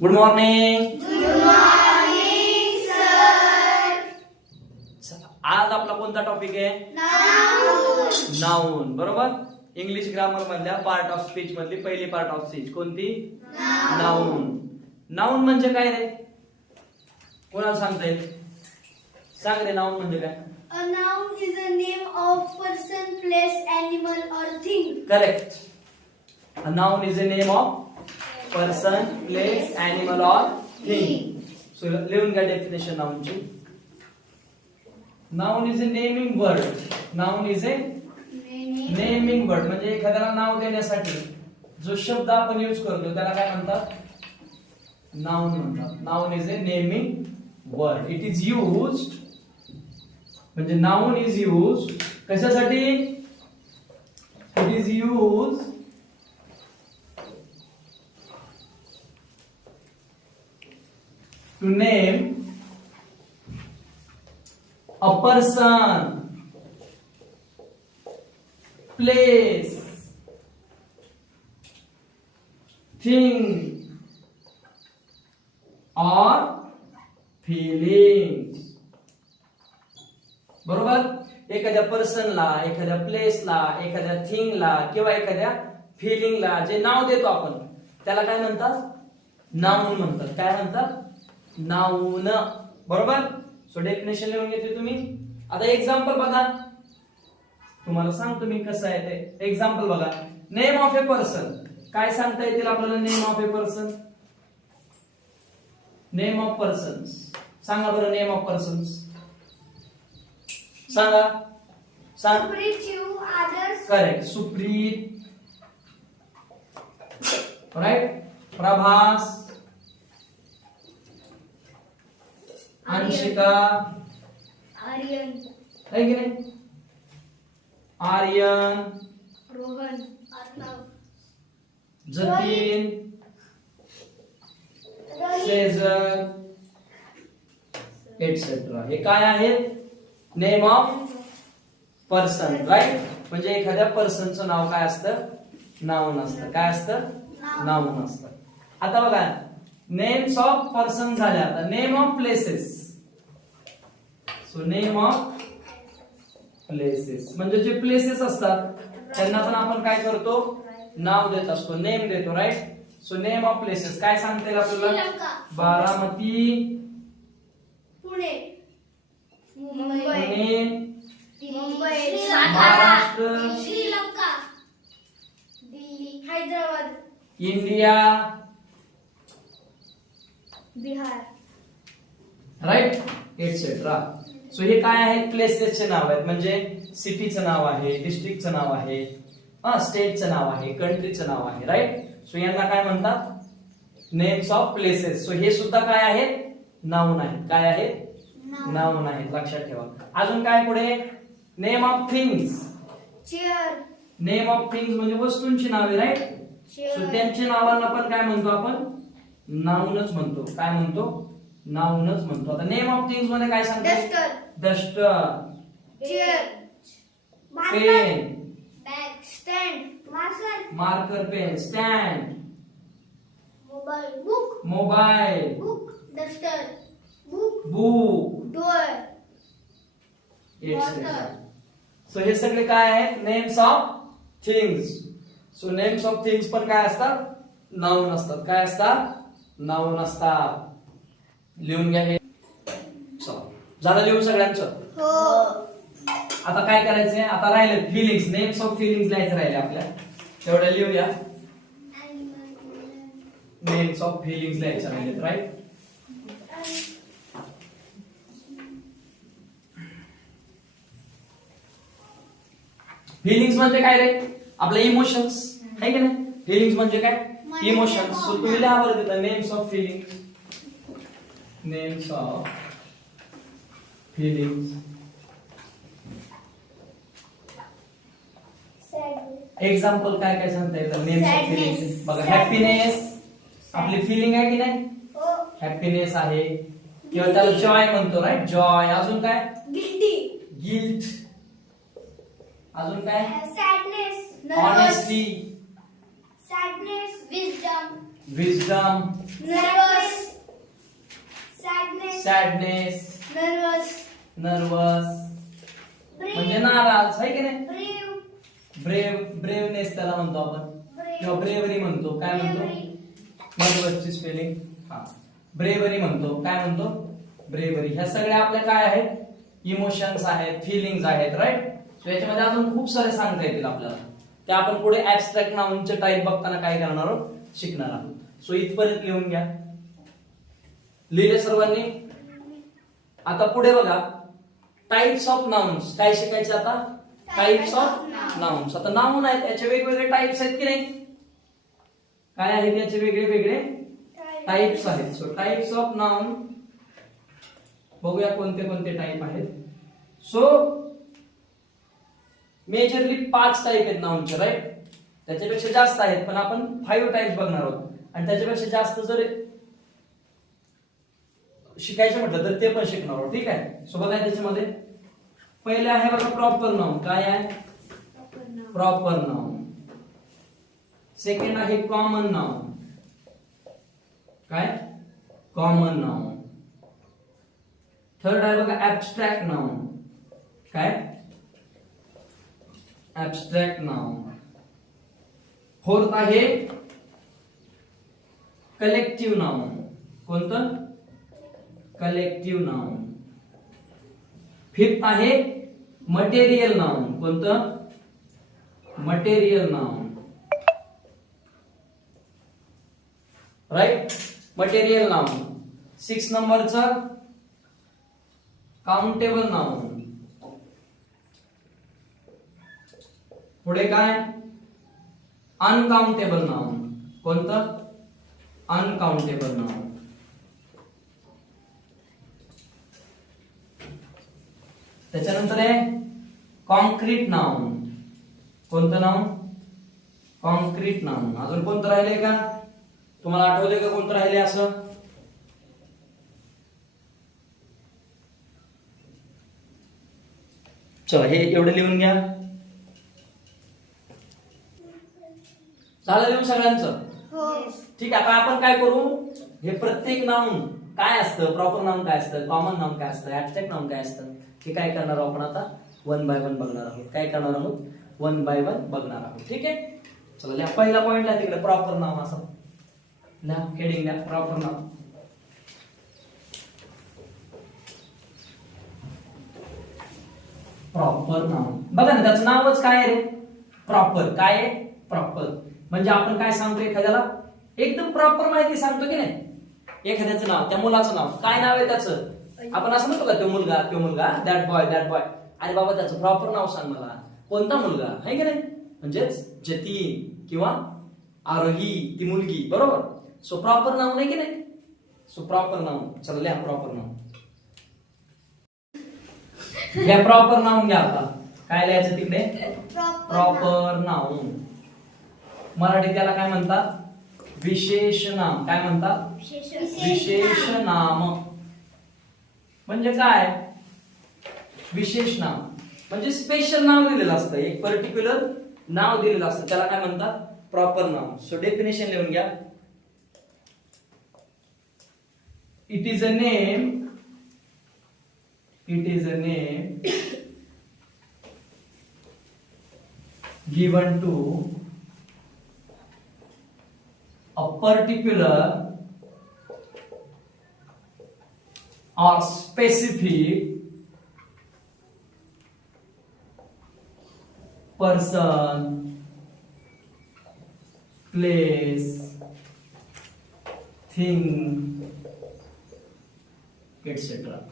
Good morning. Good morning sir. आज आपला कोणता टॉपिक आहे? नाउन. नाउन. बरोबर. इंग्लिश ग्रामर मधल्या पार्ट ऑफ स्पीच मधली पहिली पार्ट ऑफ स्पीच कोणती? नाउन. नाउन म्हणजे काय रे? कोणाला सांगता येईल? सांग रे, नाउन म्हणजे काय? A noun is a name of person, place, animal or thing. Correct. A noun is a name of person, place, animal or thing. So लिहून घ्या डेफिनेशन नाउनची. Noun is a naming word. Noun is a naming word म्हणजे एखाद्याला नाव देण्यासाठी जो शब्द आपण use करतो त्याला काय म्हणतात? नाउन म्हणतात. Noun is a naming word. It is used म्हणजे नाउन इज यूज्ड कशासाठी? It is used to name a person, place, thing or feelings. बरोबर. एखाद्या पर्सनला, एखाद्या प्लेसला, एखाद्या थिंगला किंवा एखाद्या फिलिंगला जे नाव देतो आपण त्याला काय म्हणतात? नाउन म्हणतात. काय म्हणतात? नाउन. बरोबर. सो डेफिनेशन लिहून घेतली तुम्ही. आता एक्झाम्पल बघा. तुम्हाला सांगतो मी कसं आहे ते. एक्झाम्पल बघा. Name of a person. काय सांगता येतील आपल्याला name of a person? Name of persons सांगा बरं. नेम ऑफ पर्सन्स सांगा. सांग. Supreet, you, others. Correct. Supreet. Right. Prabhas. Anshika. Aryan, है की नाही? Aryan. Rohan, Arnav, Jatin. Sejal etcetera. हे काय आहेत? Name of person. राईट. म्हणजे एखाद्या पर्सनचं नाव काय असतं? नाउन असतं. काय असतं? नाउन असतं. आता बघा. नेम्स ऑफ पर्सन झाल्या. आता name of places. So name of places म्हणजे जे प्लेसेस असतात त्यांना पण आपण काय करतो? नाव देत असतो. नेम देतो. Right. So name of places काय सांगता येईल आपल्याला? Sri Lanka, Baramati, Pune, Mumbai, Pune, Satara, Maharashtra, Sri Lanka, Delhi, Hyderabad, India. Bihar. Right. Etcetera. So हे काय आहेत? प्लेसेसचे नाव आहेत. म्हणजे सिटीचं नाव आहे, डिस्ट्रिक्टचं नाव आहे, स्टेटचं नाव आहे, कंट्रीचं नाव आहे. राईट. सो यांना काय म्हणतात? Names of places. सो हे सुद्धा काय आहेत? नाउन आहेत. काय आहेत? नाउन आहेत. लक्षात ठेवा. अजून काय पुढे? Name of things. Chair, name of things म्हणजे वस्तूंची नावे. राईट. सो त्यांच्या नावांना पण काय म्हणतो आपण? नाउनच म्हणतो. काय म्हणतो? नाउनच म्हणतो. आता नेम ऑफ थिंग्स मध्ये काय सांगतो? Duster, duster, chair, pen, bag, stand, marker, marker, pen, stand, mobile, book, mobile, book, duster, book, book, door, etcetera. So हे सगळे काय आहेत? Names of things. So names of things पण काय असतात? नाउन असतात. काय असतात? नाउन असतात. लिहून घ्या हे. झालं लिहून सगळ्यांचं? हो. आता काय करायचंय? आता राहिले फिलिंग्स. नेम्स ऑफ फिलिंग्स लिहायचं राहिले आपल्या. तेवढ्या लिहूया. नेम्स ऑफ फिलिंग्स लिहायचं राहिले. राईट. फिलिंग्स म्हणजे काय रे? आपले इमोशन्स आहे की नाही? फिलिंग्स म्हणजे काय? इमोशन्स. सो तुम्ही लिहा बरं तिथं names of feelings. Names of feelings. Example काय काय सांगता येतं? Names of feelings. बघा. हॅपीनेस आपली फिलिंग आहे की नाही? हॅपीनेस आहे किंवा त्याला जॉय म्हणतो. राईट. जॉय. अजून काय? Guilty, guilt. अजून काय? Sadness, honesty, sadness, wisdom, wisdom, nervous, sadness, sadness, nervous, nervous म्हणजे नाराज आहे की नाही. brave, ब्रेवनेस त्याला म्हणतो आपण किंवा ब्रेवरी म्हणतो. काय म्हणतो? नर्वसची स्पेलिंग ब्रेवरी म्हणतो. काय म्हणतो? ब्रेवरी. ह्या सगळ्या आपल्या काय आहेत? इमोशन्स आहेत, फिलिंग्स आहेत, राईट. सो याच्यामध्ये अजून खूप सारे सांगता येतील आपल्याला, ते आपण पुढे ऍब्स्ट्रॅक्ट नाउनचे टाईप बघताना काय करणार आहोत? शिकणार आहोत. सो इथपर्यंत लिहून घ्या. लिहिले सर्वांनी? आता पुढे बघा, टाइप्स ऑफ नाउन्स. काय शिकायचे आता? Types of nouns. आता नाउन आहेत, याचे वेगवेगळे टाइप्स आहेत की नाही? काय आहेत याचे वेगळे वेगळे टाइप्स आहेत. सो टाइप्स ऑफ नाउन बघूया कोणते कोणते टाइप आहेत. सो मेजरली 5 टाइप आहेत नाउनचे, राईट. त्याच्यापेक्षा जास्त आहेत, पण आपण 5 टाइप्स बघणार आहोत. आणि त्याच्यापेक्षा जास्त जर शिकायचं म्हटलं तर ते पण शिकणार आहोत, ठीक आहे. सो बघा त्याच्यामध्ये पहिले आहे बघा प्रॉपर नाउन. काय आहे? Proper noun. सेकंड आहे कॉमन नाउन. काय? Common noun. थर्ड आहे बघा ऍब्स्ट्रॅक्ट नाउन. काय? Abstract noun. फोर्थ आहे कलेक्टिव्ह नाउन. कोणतं? Collective noun. फिफ्थ आहे मटेरियल नाउन. कोणतं? Material noun, right. Material noun. 6 नंबरचं काउंटेबल नाउन. पुढे काय? Uncountable noun. कोणतं? Uncountable noun. त्याच्यानंतर आहे कॉन्क्रीट नाउन. कोणतं नाउन? Concrete noun. अजून कोणतं राहिले का? तुम्हाला आठवले का कोणतं राहिले असं? चला हे एवढं लिहून घ्या. झालं लिहून सगळ्यांचं? ठीक आहे. आता आपण काय करू? हे प्रत्येक नाउन काय असतं, प्रॉपर नाउन काय असतं, कॉमन नाउन काय असतं, ऍब्स्ट्रॅक्ट नाउन काय असतं, हे काय करणार आहोत आपण आता? 1 बाय 1 बघणार आहोत. काय करणार आहोत? 1 बाय 1 बघणार आहोत. ठीक आहे. चला लिहा. पहिला पॉइंट आहे तिकडे प्रॉपर नाउन. असं लिहा, हेडिंग लिहा, प्रॉपर नाउन. Proper noun. बघा ना, त्याचं नावच काय आहे रे? प्रॉपर. काय आहे? प्रॉपर. म्हणजे आपण काय सांगतो एखाद्याला? एकदम प्रॉपर माहिती सांगतो की नाही? एखाद्याचं नाव, त्या मुलाचं नाव, काय नाव आहे त्याचं? आपण असं म्हणतो का तो मुलगा, दॅट बॉय. अरे बाबा त्याचं प्रॉपर नाव सांग मला. कोणता मुलगा आहे की नाही? म्हणजेच जतीन किंवा आरोही, ती मुलगी, बरोबर. सो प्रॉपर नाव नाही की नाही? So proper noun. चला लिहा प्रॉपर नाउन. घ्या प्रॉपर नाउन घ्या. आता काय लिहायचं तिकडे? Proper noun. मराठी त्याला काय म्हणतात? विशेष नाम. काय म्हणतात? विशेष नाम. म्हणजे काय? विशेष नाम म्हणजे स्पेशल नाव दिलेलं असतं, एक पर्टिक्युलर नाव दिलेलं असतं, त्याला काय म्हणतात? Proper noun. सो डेफिनेशन लिहून घ्या. It is a name given to a particular or specific person, place, thing, etc.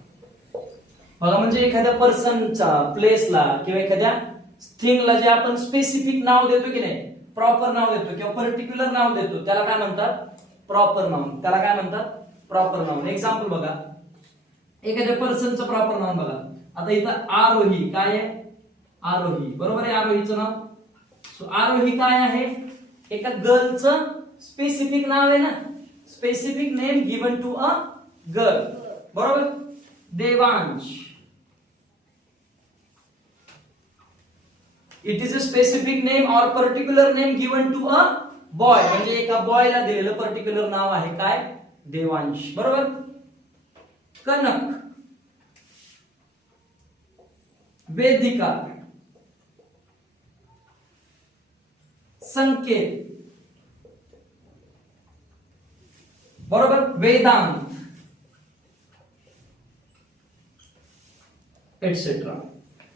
बघा म्हणजे एखाद्या पर्सनचा, प्लेसला किंवा एखाद्या थिंगला जे आपण स्पेसिफिक नाव देतो की नाही, प्रॉपर नाव देतो किंवा पर्टिक्युलर नाव देतो, त्याला काय म्हणतात? Proper noun. त्याला काय म्हणतात? Proper noun. एक्झाम्पल बघा, एखाद्या पर्सनचं प्रॉपर नाउन बघा. आता इथं आरोही. काय आहे? आरोही. बरोबर आहे आरोहीचं नाव. सो आरोही काय आहे? एका गर्लचं स्पेसिफिक नाव आहे ना, specific name given to a girl. बरोबर. Devansh. It is a specific name or particular name given to a boy म्हणजे एका बॉयला दिलेलं पर्टिक्युलर नाव आहे काय? देवांश. बरोबर. कनक, वेदिका, संकेत, बरोबर, वेदांत एटसेट्रा.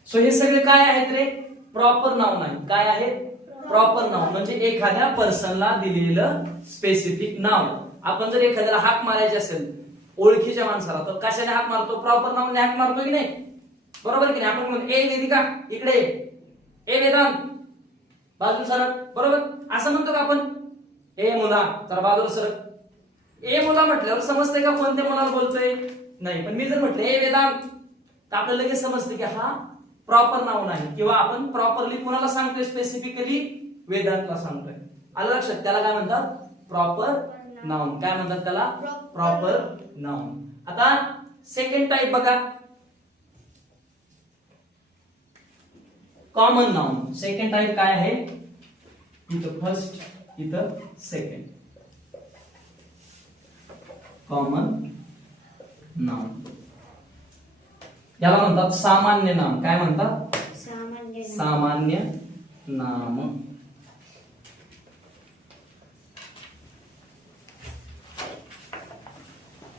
सो हे सगळे काय आहेत रे? प्रॉपर नाउन आहेत. काय आहेत? प्रॉपर नाउन म्हणजे एखाद्या पर्सनला दिलेलं स्पेसिफिक नाव. आपण जर एखाद्याला हाक मारायची असेल ओळखीच्या माणसाला तर कशाने हाक मारतो? प्रॉपर नाउनने हाक मारतो की नाही? बरोबर की नाही? आपण म्हणतो ए वेदिका इकडे ये, ए वेदांत बाजूला सरक, बरोबर असं म्हणतो का आपण? ए मुला तर बाजूला सरक. ए मुला म्हटल्यावर समजते का कोणत्या मुलाला बोलतोय? नाही. पण मी जर म्हटलं ए वेदांत तर आपल्याला लगेच समजते की हा प्रॉपर नाउन आहे किंवा आपण प्रॉपरली कोणाला सांगतोय? स्पेसिफिकली वेदांतला सांगतोय. आलं लक्षात? त्याला काय म्हणतात? Proper noun. काय म्हणतात त्याला? Proper noun. आता सेकंड टाइप बघा, कॉमन नाउन. सेकंड टाइप काय आहे? इथं फर्स्ट, इथं सेकंड. कॉमन नाउन याला म्हणतात सामान्य नाम. काय म्हणतात? सामान्य नाम.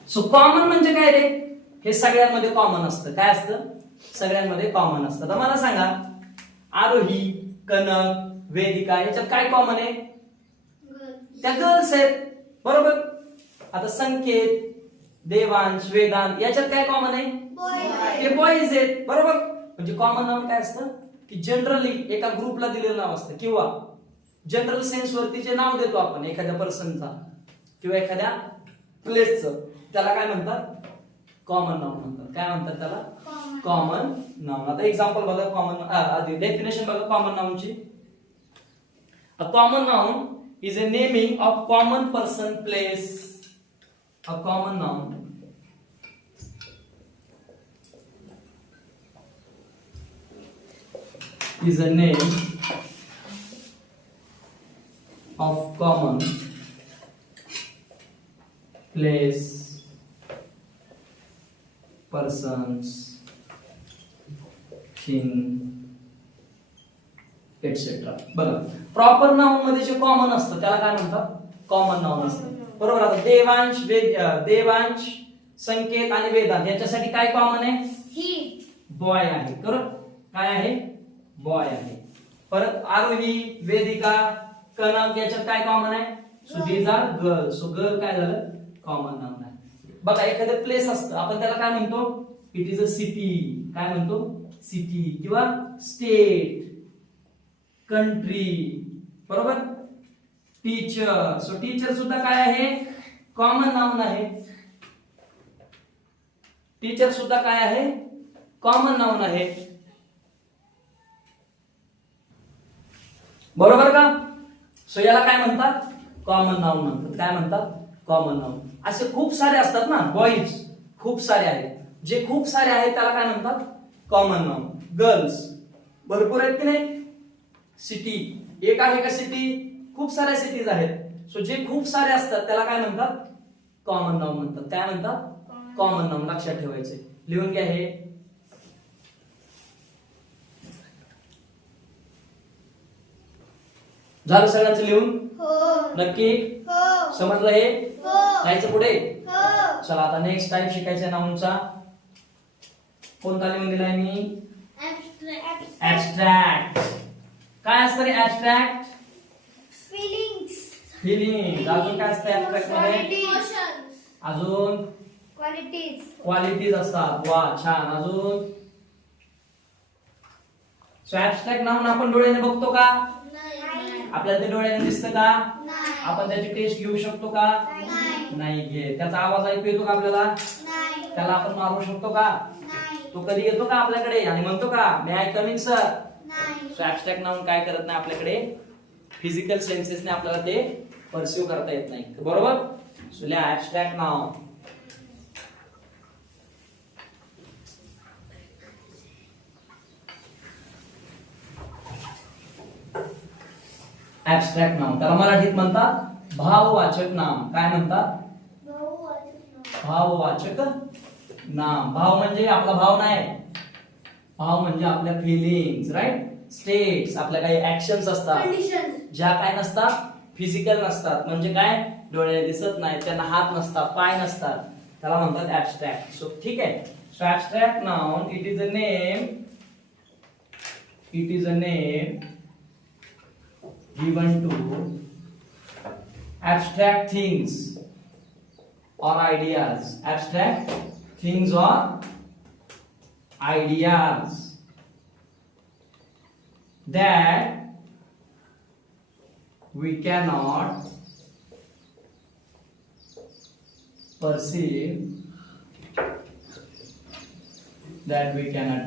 सो कॉमन म्हणजे काय रे? हे सगळ्यांमध्ये कॉमन असतं. काय असतं? सगळ्यांमध्ये कॉमन असतं. तर मला सांगा, आरोही, कनक, वेदिका याच्यात काय कॉमन आहे? त्या गर्ल्स आहेत. बरोबर. आता संकेत, देवांश, वेदांत याच्यात काय कॉमन आहे? ते बॉईज आहेत. बरोबर. म्हणजे कॉमन नाउन काय असतं की जनरली एका ग्रुपला दिलेलं नाव असतं किंवा जनरल सेन्स वरती जे नाव देतो आपण एखाद्या पर्सनचा किंवा एखाद्या प्लेसचं त्याला काय म्हणतात? कॉमन नाउन म्हणतात. काय म्हणतात त्याला? Common noun. आता एक्झाम्पल बघा कॉमन, आधी डेफिनेशन बघा कॉमन नाउनची. A common noun is a naming of common person, place. A common noun is a name of common place, persons, thing, etc. बघा प्रॉपर नाउन मध्ये जे कॉमन असतं त्याला काय म्हणतात? कॉमन नाउन असतं. बरोबर. आता देवांश, देवांश, संकेत आणि वेदांत याच्यासाठी काय कॉमन आहे? ही बॉय आहे. बरोबर. काय आहे? बॉय आहे. परत आरोही, वेदिका, कनक याच्यात काय कॉमन आहे? So these are girls. So girl काय झालं? कॉमन नाउन आहे. बघा एखादं प्लेस असतं आपण त्याला काय म्हणतो? It is a city. काय म्हणतो? सिटी किंवा स्टेट, कंट्री. बरोबर. टीचर. सो टीचर सुद्धा काय आहे? कॉमन नाउन आहे. टीचर सुद्धा काय आहे? कॉमन नाउन आहे. बरोबर का? सो याला काय म्हणतात? कॉमन नाउन म्हणतात. काय म्हणतात? Common noun. असे खूप सारे असतात ना, बॉईज खूप सारे आहेत. जे खूप सारे आहेत त्याला काय म्हणतात? Common noun. गर्ल्स भरपूर आहेत की नाही? सिटी एक आहे का सिटी? खूप साऱ्या सिटीज आहेत. सो जे खूप सारे असतात त्याला काय म्हणतात? कॉमन नाउन म्हणतात. काय म्हणतात? Common noun. लक्षात ठेवायचे. लिहून घ्या हे. झालं सगळ्यांचं लिहून? नक्की समजलं हे? जायचं पुढे? चला आता नेक्स्ट टाइप शिकायचा नाउनचा. कोणता लिहून दिलाय मी? ऍब्स्ट्रॅक्ट. काय असतं रे ऍब्स्ट्रॅक्ट? फिलिंग. अजून काय असतं ऍब्स्ट्रॅक्ट मध्ये? अजून क्वालिटीज असतात. वा छान. अजून सो ऍब्स्ट्रॅक्ट नाउन आपण डोळ्याने बघतो का? आपल्याला ते डोळ्याने दिसतं का? आपण त्याची टेस्ट घेऊ शकतो का? नाही घे. त्याचा आवाज ऐकू येतो का आपल्याला? त्याला आपण मारू शकतो का? तो कधी येतो का आपल्याकडे आणि म्हणतो का may I come in sir? So abstract noun काय करत नाही आपल्याकडे? फिजिकल सेन्सेसने आपल्याला ते परसिव्ह करता येत नाही. बरोबर. सो लिहा ऍब्स्ट्रॅक्ट नाउन. Abstract noun. त्याला मराठीत म्हणतात भाववाचक नाम. काय म्हणतात? भाववाचक नाम. भाव म्हणजे आपला भाव नाही, भाव म्हणजे आपल्या फिलिंग्स, राईट? स्टेट्स, आपल्या काही ऍक्शन्स असतात कंडिशन. ज्या काय नसतात, फिजिकल नसतात. म्हणजे काय, डोळे दिसत नाहीत, त्यांना हात नसतात, पाय नसतात, त्याला म्हणतात ऍबस्ट्रॅक्ट. सो ठीक आहे. So abstract noun, it is a name given to abstract things or ideas. Abstract things or ideas that we cannot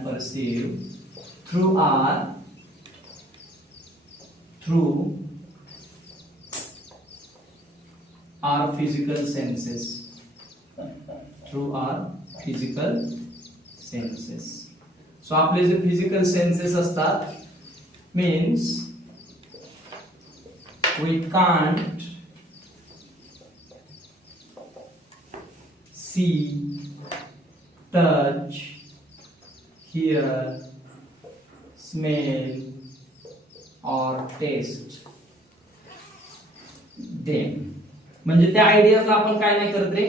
perceive, through our physical senses. So आपले जे फिजिकल सेन्सेस असतात, means we can't see, touch, hear, smell or taste them. म्हणजे त्या आयडियाजला आपण काय नाही करत रे,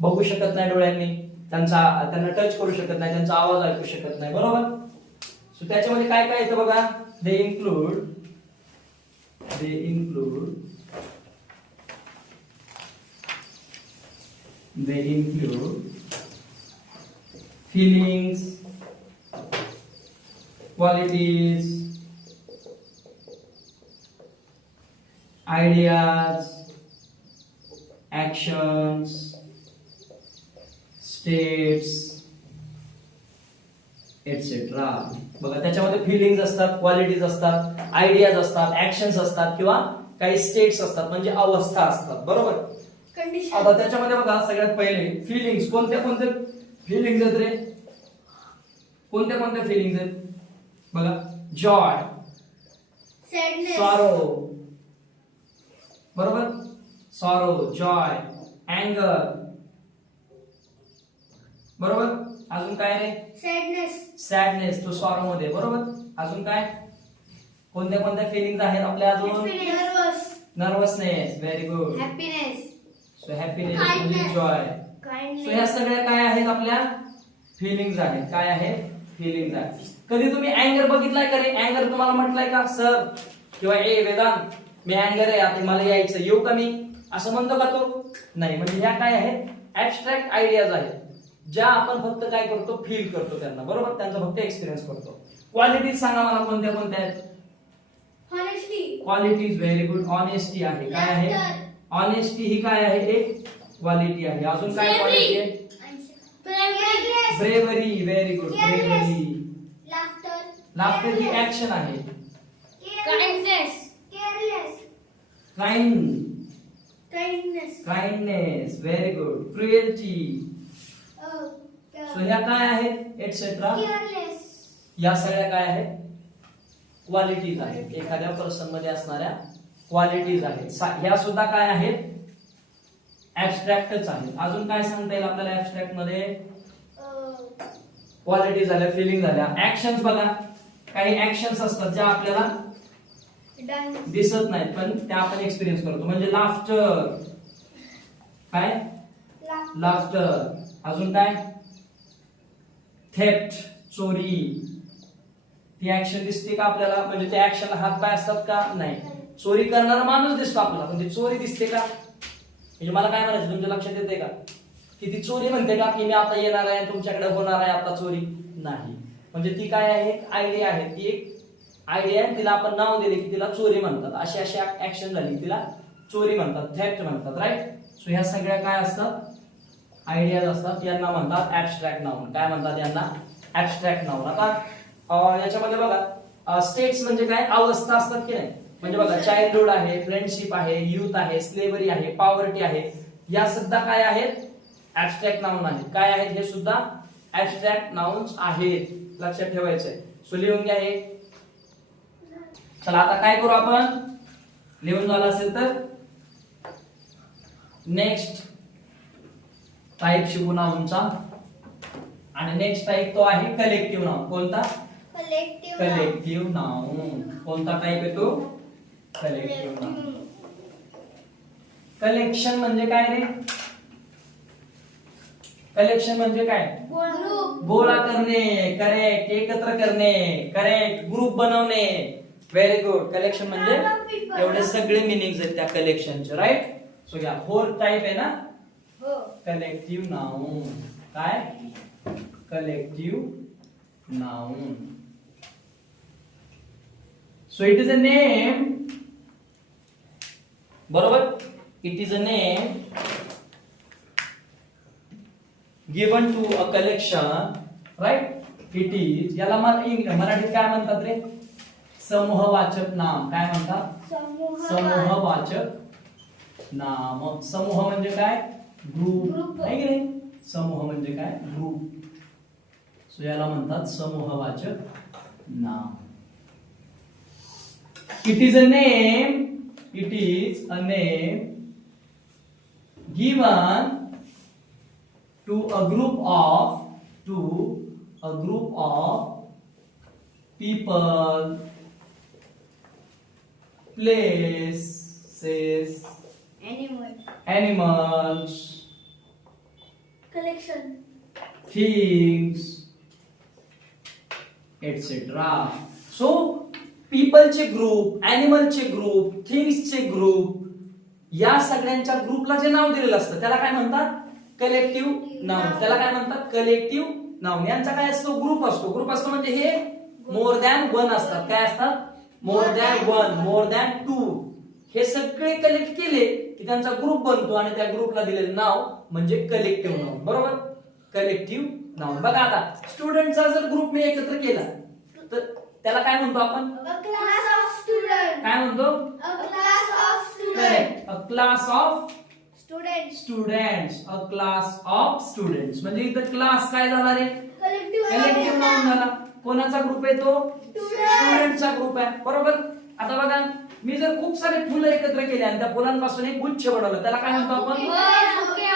बघू शकत नाही डोळ्यांनी, त्यांना टच करू शकत नाही, त्यांचा आवाज ऐकू शकत नाही, बरोबर? सो त्याच्यामध्ये काय काय येतं बघा. दे include feelings, qualities, ideas, actions, states, etc. बघा त्याच्यामध्ये फिलिंग्स असतात, क्वालिटीज असतात, आयडियाज असतात, ऍक्शन्स असतात किंवा काही स्टेट्स असतात, म्हणजे अवस्था असतात, बरोबर? कंडिशन. आता त्याच्यामध्ये बघा सगळ्यात पहिले फिलिंग्स. कोणत्या फिलिंग्स आहेत रे? कोणत्या फिलिंग्स आहेत बघा? जॉय, सॅडनेस, सॉरो, बरोबर? सॉरो, जॉय, अँगर, बरोबर? अजून काय रे? सॅडनेस तो सॉरो मध्ये, बरोबर? अजून काय, कोणत्या फिलिंग्स आहेत आपल्या? अजून nervousness, very good. So happiness म्हणजे जॉय. सो ह्या सगळ्या काय आहेत आपल्या? फिलिंग्स आहेत. काय आहेत? फिलिंग्स आहेत. कधी तुम्ही अँगर बघितलाय का रे? अँगर तुम्हाला म्हटलंय का सर किंवा ए वेदांत मी अँगर आहे, आता मला यायचं, येऊ का मी, असं म्हणतो का तो? नाही. म्हणजे ह्या काय आहेत? ऍबस्ट्रॅक्ट आयडियाज आहेत, ज्या आपण फक्त काय करतो, फील करतो त्यांना, बरोबर? त्यांचा फक्त एक्सपिरियन्स करतो. क्वालिटीज सांगा मला कोणत्या आहेत? Qualities, very good. ऑनेस्टी आहे. काय आहे? ऑनेस्टी ही काय आहे? एक क्वालिटी आहे. अजून काय क्वालिटी आहे? Bravery, very good. Bravery. Laughter ही ऍक्शन आहे. Kindness, very good. Cruelty. So ह्या काय आहेत? एटसेट्रा. या सगळ्या काय आहेत? क्वालिटीज आहेत. एखाद्या पर्सन मध्ये असणाऱ्या क्वालिटीज आहेत. ह्या सुद्धा काय आहेत? ऍबस्ट्रॅक्टच आहेत. अजून काय सांगता येईल आपल्याला ऍबस्ट्रॅक्ट मध्ये? क्वालिटी झाल्या, फिलिंग झाल्या. ऍक्शन्स बघा, काही ऍक्शन्स असतात ज्या आपल्याला दिसत नाहीत पण त्या आपण एक्सपिरियन्स करतो. म्हणजे लाफ्टर, काय? लाफ्टर. अजून काय? थेफ्ट, चोरी. ती ऍक्शन दिसते का आपल्याला? म्हणजे त्या ऍक्शनला हात पाय असतात का? नाही. चोरी करणारा माणूस दिसतो आपल्याला, म्हणजे चोरी दिसते का? म्हणजे मला काय म्हणायचं, तुमच्या लक्षात येते का की ती चोरी म्हणते का की मी आता येणार आहे, तुमच्याकडे होणार आहे आता चोरी? नाही. म्हणजे ती काय आहे? आयडिया आहे. ती एक आयडिया आहे, तिला आपण नाव दिले की तिला चोरी म्हणतात. अशी ऍक्शन झाली तिला चोरी म्हणतात, थेफ्ट म्हणतात, राईट? सो ह्या सगळ्या काय असतात? आयडियाज असतात. यांना म्हणतात ऍबस्ट्रॅक्ट नाउन. काय म्हणतात यांना? Abstract noun. आता याच्यामध्ये बघा स्टेट्स म्हणजे काय? अवस्था असतात की नाही? म्हणजे बघा चाइल्डहुड आहे, फ्रेंडशिप आहे, युथ आहे, स्लेव्हरी आहे, पॉवर्टी आहे. या सुद्धा काय आहेत? ऍबस्ट्रॅक्ट नाउन आहेत. काय आहेत? हे सुद्धा ऍबस्ट्रॅक्ट नाउन्स आहेत. लक्षात ठेवायचंय. सो लिहून घ्या हे. चला आता काय करू आपण? लिहून झालं असेल तर नेक्स्ट टाईप शिकू नाउनचा. आणि नेक्स्ट टाईप तो आहे कलेक्टिव्ह नाउन. कोणता? Collective noun. कोणता टाईप आहे तो? Collective noun. कलेक्शन म्हणजे काय रे? कलेक्शन म्हणजे काय? ग्रुप. गोळा करणे. करेक्ट. एकत्र करणे. करेक्ट. ग्रुप बनवणे. Very good. कलेक्शन म्हणजे एवढे सगळे मिनिंग्स आहेत त्या कलेक्शनचे. राईट. सो या 4 टाइप आहे ना हो. Collective noun. काय? Collective noun. So it is a name. बरोबर. It is a name given to a collection, right? It is. याला मराठीत काय म्हणतात रे? समूहवाचक नाम. काय म्हणतात? समूहवाचक नाम. समूह म्हणजे काय? ग्रुप. आहे की नाही? समूह म्हणजे काय? ग्रुप. सो याला म्हणतात समूहवाचक नाम. It is a name. It is a name given to a group of people, places, animals, Collection. things, etc. So people चे ग्रुप, एनिमल चे ग्रुप, थिंग्स चे ग्रुप, या सगळ्यांच्या ग्रुपला जे नाव दिलेलं असतं त्याला काय म्हणतात? Collective noun. त्याला काय म्हणतात? Collective noun. यांचा काय असतो? ग्रुप असतो. ग्रुप असतो म्हणजे हे मोर दॅन 1 असतात. काय असतात? More than 1, more than 2. हे सगळे कलेक्ट केले की त्यांचा ग्रुप बनतो आणि त्या ग्रुपला दिलेलं नाव म्हणजे कलेक्टिव्ह नाउन. बरोबर. Collective noun. बघा आता स्टुडंटचा जर ग्रुप मी एकत्र केला तर त्याला काय म्हणतो आपण? A class of students. काय म्हणतो? A class of students. Correct. A class of Students. Students. A class of students. म्हणजे इथं क्लास काय झाला रे? Collective. कलेक्टिव्ह नाउन झाला. कोणाचा ग्रुप आहे तो? स्टुडंटचा ग्रुप आहे. बरोबर. आता बघा मी जर खूप सारे फुलं एकत्र केले आणि त्या फुलांपासून एक गुच्छ बनवला त्याला काय म्हणतो आपण?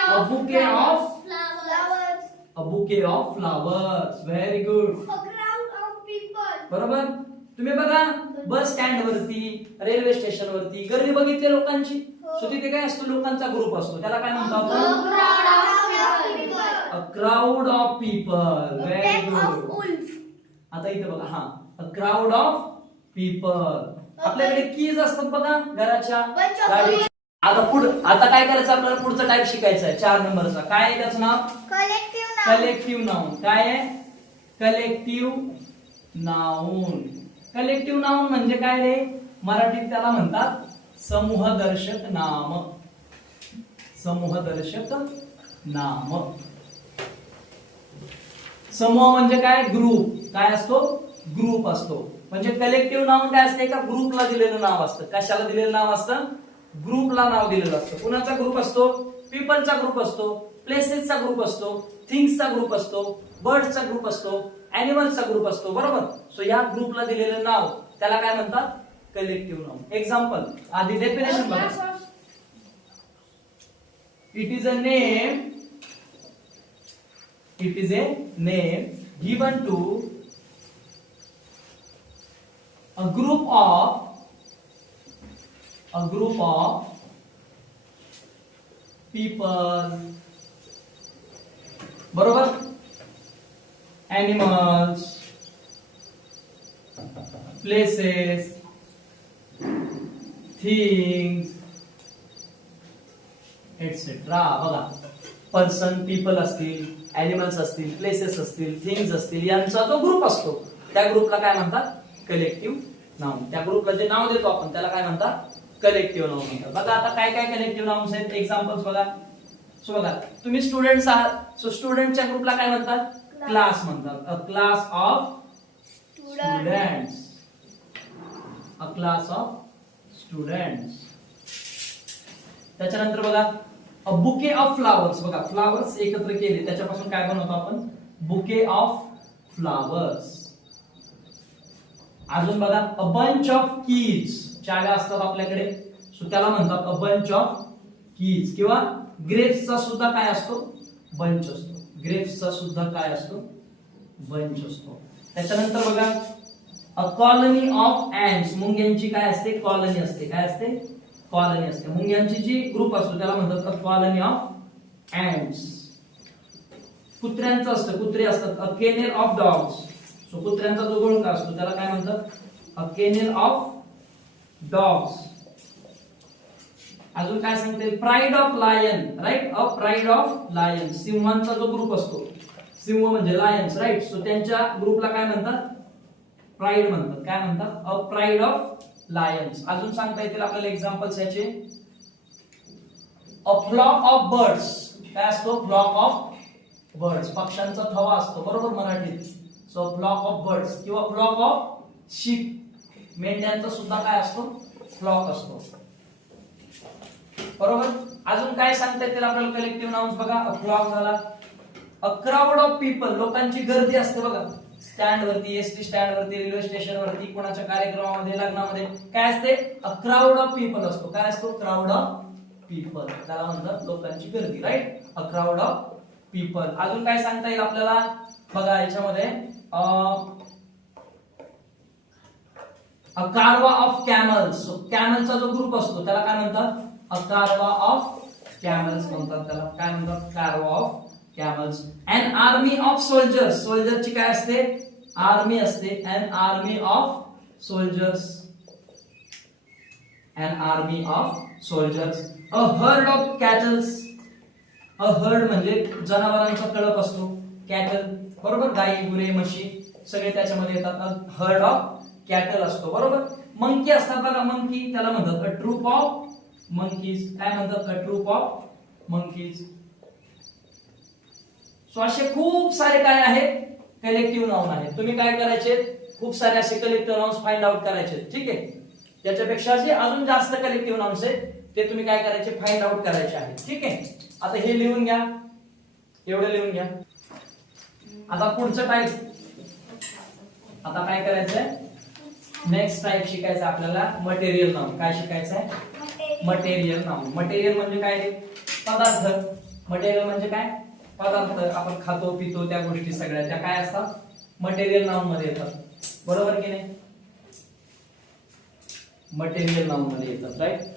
A bouquet of flowers. A bouquet of flowers. Very good. A crowd of people. बरोबर. तुम्ही बघा बस स्टँड वरती, रेल्वे स्टेशन वरती गर्दी बघितली लोकांची. सो तिथे काय असतो? लोकांचा ग्रुप असतो. त्याला काय म्हणतो आपण? अ crowd of people. Very good. आता इथे बघा. हा, अ क्राऊड ऑफ पीपल. आपल्याकडे कीज असतात बघा घराच्या, गाडीच्या. आता काय करायचं? आपल्याला पुढचा टाइप शिकायचा आहे 4 नंबरचा. काय आहे त्याचं नाव? Collective noun. काय आहे? Collective noun. कलेक्टिव्ह नाउन म्हणजे काय रे? मराठीत त्याला म्हणतात समूहदर्शक नाम. समूहदर्शक नाम. समूह म्हणजे काय? ग्रुप. काय असतो? ग्रुप असतो. म्हणजे कलेक्टिव्ह नाउन काय असते? एका ग्रुपला दिलेलं नाव असतं. कशाला दिलेलं नाव असतं? ग्रुपला नाव दिलेलं असतं. कुणाचा ग्रुप असतो? पीपलचा ग्रुप असतो, प्लेसेसचा ग्रुप असतो, थिंग्सचा ग्रुप असतो, बर्ड्सचा ग्रुप असतो, एनिमल्सचा ग्रुप असतो. बरोबर. सो या ग्रुपला दिलेलं नाव त्याला काय म्हणतात? Collective noun. एक्झाम्पल. आधी डेफिनेशन बघा. It is a name. It is a name given to a group of people. बरोबर. Animals, places, things, etc. बघा. पर्सन, पीपल असतील, एनिमल्स असतील, प्लेसेस असतील, थिंग्स असतील, यांचा जो ग्रुप असतो त्या ग्रुपला काय म्हणतात? Collective noun. त्या ग्रुपला जे नाव देतो आपण त्याला काय म्हणतात? कलेक्टिव्ह नाउन म्हणतात. बघा आता काय काय कलेक्टिव्ह नाउन्स आहेत. एक्झाम्पल्स बघा. सो बघा तुम्ही स्टुडंट्स आहात. सो स्टुडंटच्या ग्रुपला काय म्हणतात? क्लास म्हणतात. अ class of students. A class of students. त्याच्यानंतर बघा अ बुके ऑफ फ्लावर्स. बघा फ्लावर्स एकत्र केले त्याच्यापासून काय बनवतो आपण? Bouquet of flowers. अजून बघा अ बंच ऑफ कीज. चाव्या असतात आपल्याकडे. सो त्याला म्हणतात अ बंच ऑफ कीज. किंवा ग्रेप्सचा सुद्धा काय असतो, बंच असतो. ग्रेप्सचा सुद्धा काय असतो, बंच असतो. त्याच्यानंतर बघा अ कॉलनी ऑफ ॲन्ट्स. मुंग्यांची काय असते, कॉलनी असते. काय असते, कॉलनी असते. मुंग्यांची जी ग्रुप असतो त्याला म्हणतात अ कॉलनी ऑफ ॲन्ट्स. कुत्र्यांचं असतं, कुत्रे असतात अ केनेल ऑफ डॉग्स. सो कुत्र्यांचा जो गोळका असतो त्याला काय म्हणतात, अ केनेल ऑफ डॉग्स. अजून काय सांगते, pride of lion, right, a pride of lion. सिंहांचा जो ग्रुप असतो, सिंह म्हणजे लायन्स, राईट. सो त्यांच्या ग्रुपला काय म्हणतात, प्राइड म्हणतात. काय म्हणतात, अ प्राइड ऑफ लायन्स. अजून सांगता येतील आपल्याला एक्झाम्पल्स याचे. A flock of birds. काय असतो, फ्लॉक ऑफ बर्ड्स. पक्ष्यांचा थवा असतो, बरोबर मराठीत. So flock of birds. किंवा फ्लॉक ऑफ शीप. मेंढ्यांचा सुद्धा काय असतो, फ्लॉक असतो, बरोबर. अजून काय सांगता येतील आपल्याला कलेक्टिव्ह नाउन्स बघा. अ फ्लॉक झाला. अ क्राऊड ऑफ पीपल. लोकांची गर्दी असते बघा, स्टँड वरती, एसटी स्टँड वरती, रेल्वे स्टेशन वरती, कोणाच्या कार्यक्रमामध्ये, लग्नामध्ये काय असते, अ क्राऊड ऑफ पीपल असतो. काय असतो, क्राऊड ऑफ पीपल. त्याला म्हणतात लोकांची गर्दी, right, a crowd of people. अजून काय सांगता येईल आपल्याला बघा याच्यामध्ये, अ कारवा ऑफ कॅमल्स. कॅमलचा जो ग्रुप असतो त्याला काय म्हणतात, अ कारवा ऑफ कॅमल्स म्हणतात. त्याला काय म्हणतात, कारवा of camels. An army of soldiers. सोल्जरची काय असते, आर्मी असते. An army of soldiers. An army of soldiers. A herd of cattles. A herd म्हणजे जनावरांचा कळप असतो, कॅटल, बरोबर. गाई, गुरे, म्हशी सगळे त्याच्यामध्ये येतात. अ हर्ड ऑफ कॅटल असतो, बरोबर. मंकी असतात बघा, मंकी त्याला म्हणतात अ ट्रूप ऑफ मंकीज. काय म्हणतात, अ ट्रूप ऑफ मंकीज. सो असे खूप सारे काय आहेत, कलेक्टिव्ह नाउन आहेत. तुम्ही काय करायचे, खूप सारे असे कलेक्टिव्ह नाउन्स फाइंड आउट करायचे, ठीक आहे. त्याच्यापेक्षा जे अजून जास्त कलेक्टिव्ह नाउन्स आहेत ते तुम्ही काय करायचे, फाइंड आउट करायचे आहेत, ठीक आहे. आता हे लिहून घ्या, एवढं लिहून घ्या. आता पुढचं टाईप, आता काय करायचंय, नेक्स्ट टाईप शिकायचं आपल्याला, मटेरियल नाउन. काय शिकायचंय, मटेरियल नाउन. मटेरियल म्हणजे काय, पदार्थ. मटेरियल म्हणजे काय, पदार्थ. आपण खातो पितो त्या गोष्टी सगळ्या त्या काय असतात, मटेरियल नाउन मध्ये येतात, बरोबर की नाही. मटेरियल नाउन मध्ये येतात, राईट.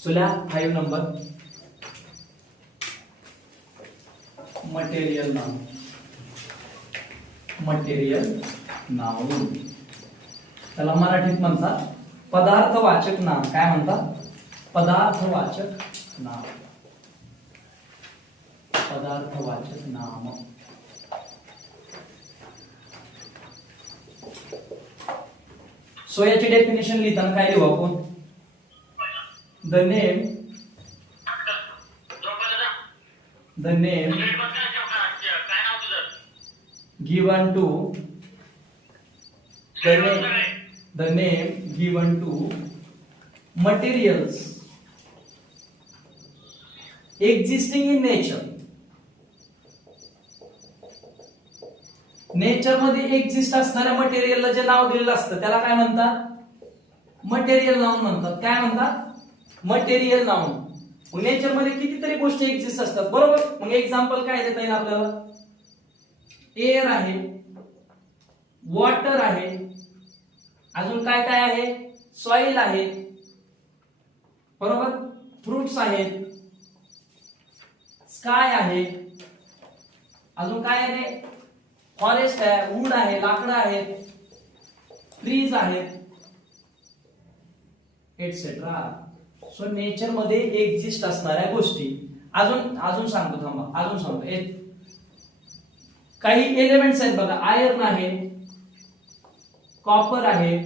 सुल्या 5 number, material noun. Material noun त्याला मराठीत म्हणतात पदार्थवाचक नाम. काय म्हणतात, पदार्थवाचक नाम. पदार्थवाचक नाम. सो याची डेफिनेशन लिहिताना काय लिहू आपण, the name given to the name given to materials existing in nature. Nature मध्ये एक्झिस्ट असणाऱ्या मटेरियलला जे नाव दिलेलं असतं त्याला काय म्हणतात, मटेरियल नाउन म्हणतात. काय म्हणतात, मटेरियल नाउन. नेचर मध्ये कितीतरी गोष्टी एक्झिस्ट असतात, बरोबर. मग एक्झाम्पल काय देता येईल आपल्याला, एअर आहे, वॉटर आहे, अजून काय काय आहे, सॉइल आहे, बरोबर. फ्रुट्स आहेत, स्काय आहे, अजून काय आहे, फॉरेस्ट आहे, वूड आहे, लाकडं आहेत, ट्रीज आहेत, एटसेट्रा. सो नेचर मध्ये एक्झिस्ट असणाऱ्या गोष्टी. अजून सांगतो, थांबा, अजून सांगतो. काही एलिमेंट्स आहेत बघा, आयर्न आहे, कॉपर आहे,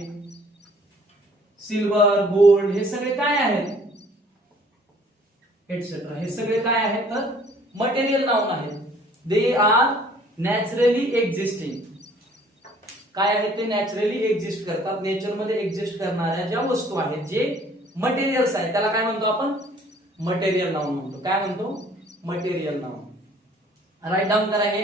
सिल्वर, गोल्ड, हे सगळे काय आहेत, एटसेट्रा. हे सगळे काय आहेत, तर मटेरियल नाउन आहेत. They are naturally existing. काय आहेत ते, नॅचरली एक्झिस्ट करतात. नेचर मध्ये एक्झिस्ट करणाऱ्या ज्या वस्तू आहेत, जे मटेरियल्स आहेत, त्याला काय म्हणतो आपण, मटेरियल नाउन म्हणतो. काय म्हणतो, मटेरियल नाउन. राईट डाऊन करा हे.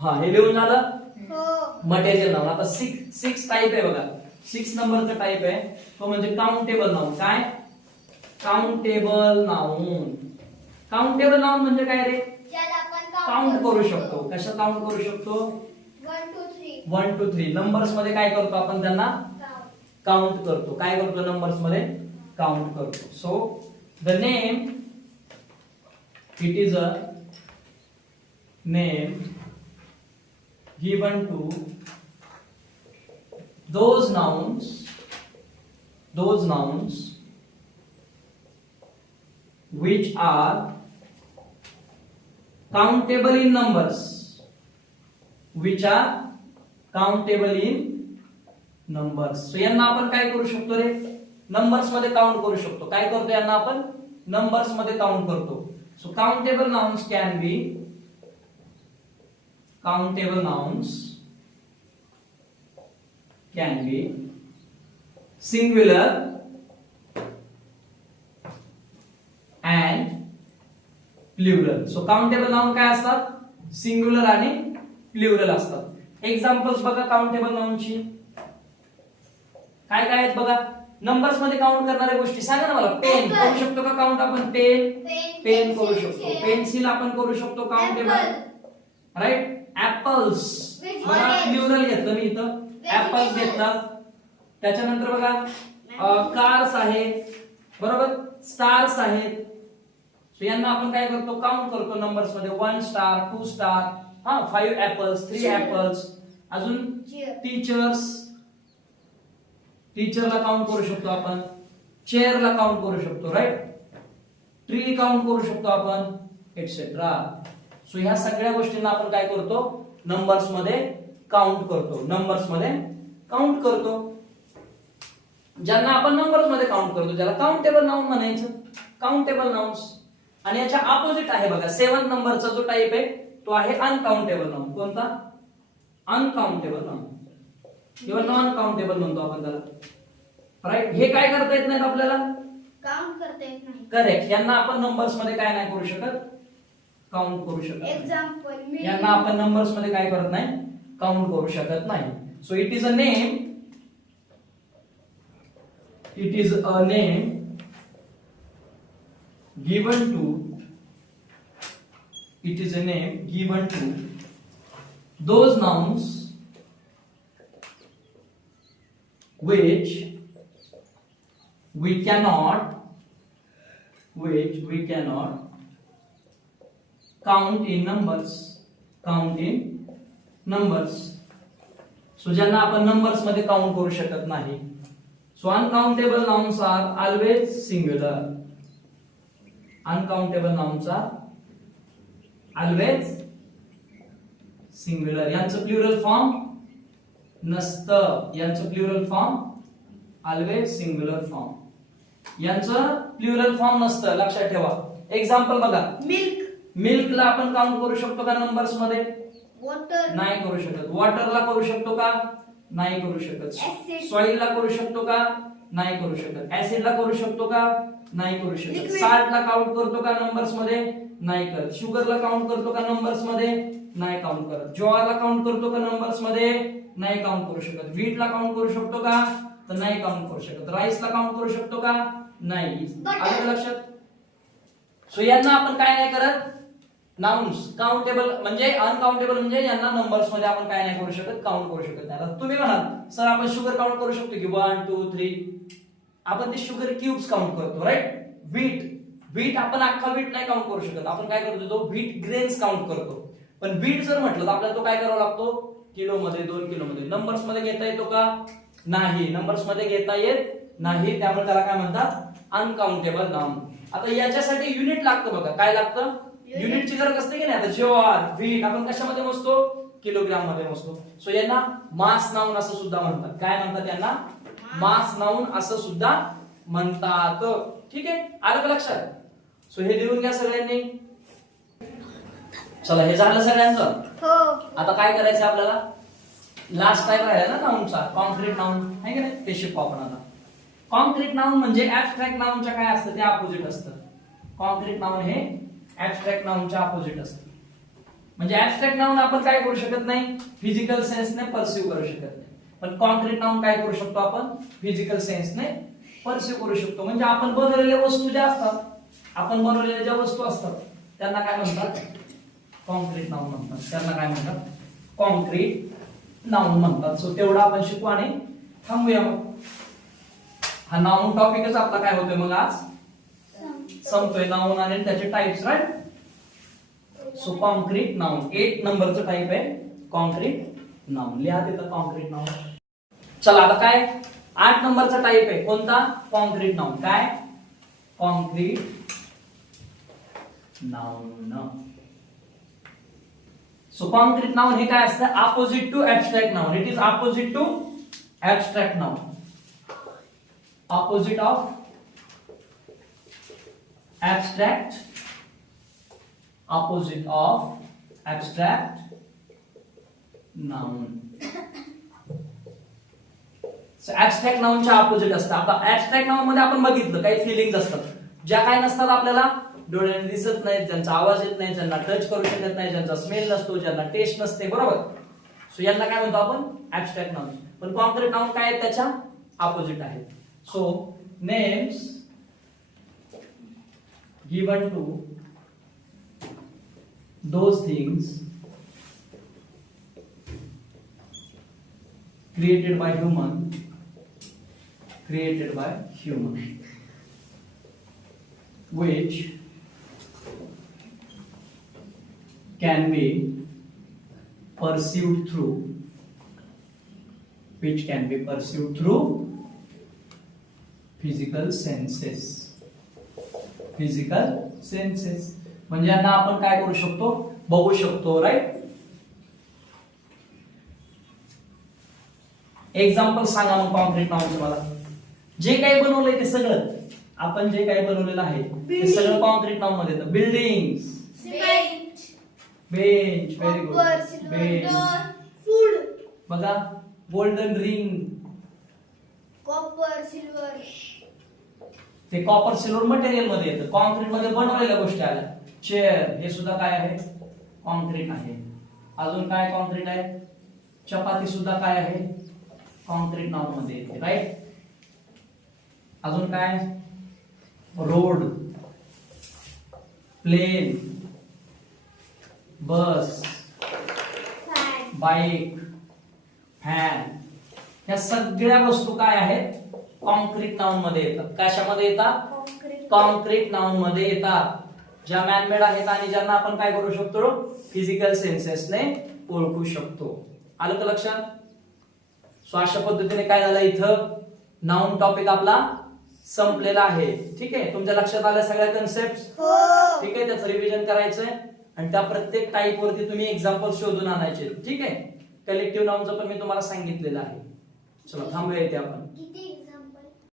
हा, हे लिहून झालं. हो. Material noun. आता सिक्स टाइप आहे बघा. 6 नंबरचा टाइप आहे तो म्हणजे काउंटेबल नाउन. काय? Countable noun. काउंटेबल नाउन म्हणजे काय रे? ज्याला आपण काउंट करू शकतो. कशा काउंट करू शकतो? 1 2 3. 1 2 3 नंबर्स मध्ये काय करतो आपण त्यांना? काउंट करतो. काय करतो? नंबर्स मध्ये काउंट करतो. So the name, it is a name given to those nouns which are countable in numbers, which are countable in numbers. So यांना आपण काय करू शकतो रे? नंबर्स मध्ये काउंट करू शकतो. काय करतो यांना आपण? नंबर्स मध्ये काउंट करतो. So countable nouns can be singular and plural. So countable noun काय असतात? सिंग्युलर आणि प्ल्युरल असतात. एक्झाम्पल्स बघा काउंटेबल नाउनची. काय काय आहेत बघा? नंबर्स मध्ये काउंट करणाऱ्या गोष्टी सांगा ना मला. पेन करू शकतो का काउंट आपण? पेन करू शकतो. पेन्सिल आपण करू शकतो काउंटेबल, राईट? ऍपल्स बघा, प्ल्युरल घेतलं मी इथं. ऍपल्स घेतला. त्याच्यानंतर बघा कार्स आहेत, बरोबर? स्टार्स आहेत. सो यांना आपण काय करतो? काउंट करतो नंबर्स मध्ये. 1 स्टार, 2 स्टार, 5 ऍपल्स, 3 ऍपल्स. अजून टीचरला काउंट करू शकतो आपण. चेअरला काउंट करू शकतो, राईट? ट्री काउंट करू शकतो आपण, एक्सेट्रा. सो ह्या सगळ्या गोष्टींना आपण काय करतो? नंबर्स मध्ये काउंट करतो. ज्यांना आपण नंबर्स मध्ये काउंट करतो ज्याला काउंटेबल नाउन म्हणायचं. Countable nouns. आणि याच्या ऑपोजिट आहे बघा 7 नंबरचा जो टाइप आहे तो आहे अनकाउंटेबल नाउन. कोणता? अनकाउंटेबल नाउन किंवा नॉन काउंटेबल म्हणतो आपण त्याला, राईट? हे काय करता येत नाही आपल्याला? काउंट करता येत नाही. करेक्ट. यांना आपण नंबर्स मध्ये काय नाही करू शकत? काउंट करू शकत. एक्झाम्पल, यांना आपण नंबर्स मध्ये काय करत नाही? काउंट करू शकत नाही. So it is a name, given to those nouns which we cannot count in numbers. So ज्यांना आपण नंबर्स मध्ये काउंट करू शकत नाही. So uncountable nouns are always singular. Uncountable nouns are always singular. यांचं प्लुरल फॉर्म नसतं. यांचं plural form always singular form. यांचं प्लुरल फॉर्म नसतं, लक्षात ठेवा. एक्झाम्पल बघा. मिल्कला आपण काउंट करू शकतो का नंबर्स मध्ये? वॉटर नाही करू शकत. वॉटरला करू शकतो का? नाही करू शकत. सॉइलला करू शकतो का? नाही करू शकत. ऍसिडला करू शकतो का? नाही करू शकत. साल्टला काउंट करतो का नंबर्स मध्ये? नाही करत. शुगरला काउंट करतो का नंबर्स मध्ये? नाही काउंट करत. ज्वारला काउंट करतो का नंबर्स मध्ये? नाही काउंट करू शकत. व्हीटला काउंट करू शकतो का? तर नाही काउंट करू शकत. राईसला काउंट करू शकतो का? नाही. आलं लक्षात? सो यांना आपण काय नाही करत? नाउन्स. काउंटेबल म्हणजे अनकाउंटेबल म्हणजे यांना नंबर्स मध्ये आपण काय नाही करू शकत? काउंट करू शकत नाही. आता तुम्ही म्हणाल सर आपण शुगर काउंट करू शकतो की 1 2 3. आपण ते शुगर क्यूब्स काउंट करतो, राईट? व्हीट आपण अख्खा व्हीट नाही काउंट करू शकत. आपण काय करतो? तो व्हीट ग्रेन्स काउंट करतो. पण व्हीट जर म्हटलं तर आपल्याला तो काय करावा लागतो? किलो मध्ये, 2 किलो मध्ये. नंबर्स मध्ये घेता येतो का? नाही. नंबर्स मध्ये घेता येत नाही. त्यामुळे त्याला काय म्हणतात? Uncountable noun. आता याच्यासाठी युनिट लागतं बघा. काय लागतं? युनिटची गरज असते की नाही? आता ज्वार, व्हीट आपण कशामध्ये मोजतो? किलोग्राम मध्ये मोजतो. सो यांना मास नाउन असं सुद्धा म्हणतात. काय म्हणतात यांना? मास नाउन असं सुद्धा म्हणतात. ठीक आहे, आलं का लक्षात? सो हे लिहून घ्या सगळ्यांनी. चला हे झालं सगळ्यांचं. हो. आता काय करायचं आपल्याला? लास्ट टाइम राहिला ना नाउनचा, कॉन्क्रीट नाउन आहे की नाही? ते शिकू आपण आता. कॉन्क्रीट नाउन म्हणजे ऍब्स्ट्रॅक्ट नाउनच्या काय असतं? ते अपोजिट असतं. कॉन्क्रीट नाउन हे ऍब्स्ट्रॅक्ट नाउनच्या अपोजिट असतं. म्हणजे ऍबस्ट्रॅक्ट नाउन आपण काय करू शकत नाही, फिजिकल सेन्सने परसिव्ह करू शकत नाही. पण कॉन्क्रीट नाउन काय करू शकतो आपण, फिजिकल सेन्सने परसिव्ह करू शकतो. म्हणजे आपण बनवलेल्या वस्तू ज्या असतात, आपण बनवलेल्या ज्या वस्तू असतात त्यांना काय म्हणतात, कॉन्क्रीट नाउन म्हणतात. त्यांना काय म्हणतात, कॉन्क्रीट नाउन म्हणतात. सो तेवढं आपण शिकू आणि थांबूया. हा नाउन टॉपिकच आपला काय होतोय मग आज संपतोय. नाउन आणि त्याचे types, right. So concrete noun 8 नंबरचं टाइप आहे कॉन्क्रीट नाउन. लिहा तिथं कॉन्क्रीट नाउन. चला आता काय 8 नंबरचा टाइप आहे कोणता, कॉन्क्रीट नाउन. काय, concrete noun. So concrete noun हे काय असतं, opposite to abstract noun. It is opposite to abstract noun. Opposite of abstract, opposite of abstract noun. So abstract noun च्या ऑपोजिट असतं. आता abstract noun मध्ये आपण बघितलं काही फिलिंग्स असतात ज्या काय नसतात, आपल्याला डोळ्याने दिसत नाहीत, ज्यांचा आवाज येत नाही, ज्यांना टच करू शकत नाही, ज्यांचा स्मेल नसतो, ज्यांना टेस्ट नसते, बरोबर. सो यांना काय म्हणतो आपण, abstract noun. पण कॉन्क्रीट नाउन काय आहे, त्याच्या ऑपोजिट आहे. So names given to those things created by human which can be perceived through physical senses. म्हणजे यांना आपण काय करू शकतो, बघू शकतो, राईट. एक्झाम्पल सांगा मग कॉन्क्रीट नाउनचं मला. जे काही बनवलंय ते सगळं, आपण जे काही बनवलेलं आहे ते सगळं कॉन्क्रीट नाउन मध्ये येतं. Buildings, bench, very good, bench. Food बघा, गोल्डन रिंग, कॉपर, सिल्वर. ते कॉपर सिल्वर मटेरियल मध्ये येतं. कॉन्क्रीट मध्ये बनवलेल्या गोष्टी आल्या. चेअर, हे सुद्धा काय आहे, कॉन्क्रीट आहे. अजून काय कॉन्क्रीट आहे, चपाती सुद्धा काय आहे, कॉन्क्रीट नाउन मध्ये येते, राईट. अजून काय, रोड, प्लेन, बस, बाईक, फॅन, या सगळ्या वस्तू काय आहेत, कॉन्क्रीट नाउन मध्ये येतात. कशामध्ये येतात, कॉन्क्रीट नाउन मध्ये येतात. ज्या मॅनमेड आहेत आणि ज्यांना आपण काय करू शकतो, फिजिकल सेन्सेसने ओळखू शकतो. आलं का लक्षात. सो अशा पद्धतीने काय झालं, इथं नाउन टॉपिक आपला संपलेला आहे. ठीक आहे, तुमच्या लक्षात आल्या सगळ्या कन्सेप्ट. ठीक आहे, त्याचं रिव्हिजन करायचंय आणि त्या प्रत्येक टाईप वरती तुम्ही एक्झाम्पल शोधून आणायचे. ठीक आहे, कलेक्टिव्ह नाउनचं पण मी तुम्हाला सांगितलेलं आहे. चला थांबूया इथे आपण.